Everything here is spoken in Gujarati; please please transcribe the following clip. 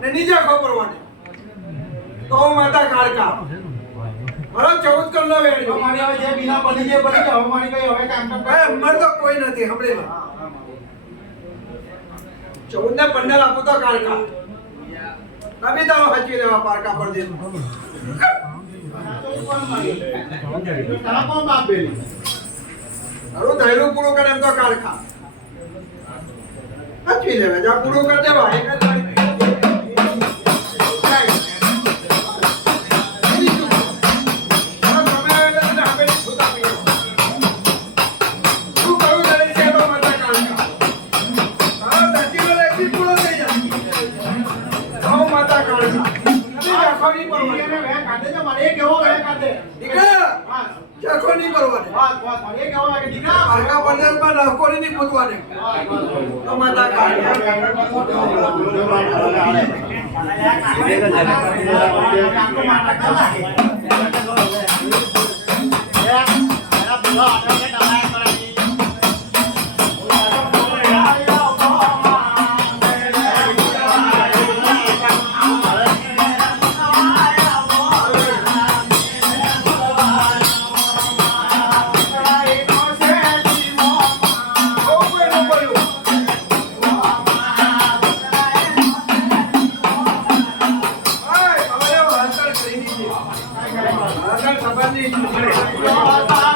ને નીચે ખબરવાની તો માતા કાળકા મારો 14 કર લો વેડ્યો મારી હવે જે બિના બની જે બની હવે મારી કઈ હવે કામ મર તો કોઈ નથી હમણે લે 14 ને 15 આપો તો કાળકા નબી તો હચી લેવા પારકા પર દે તારા કોણ બાપ બેલી અરે ધૈર્ય પૂરો કરે એમ તો કાળકા હચી લેવા જા પૂરો કર દેવા એક જ ખબર નહીં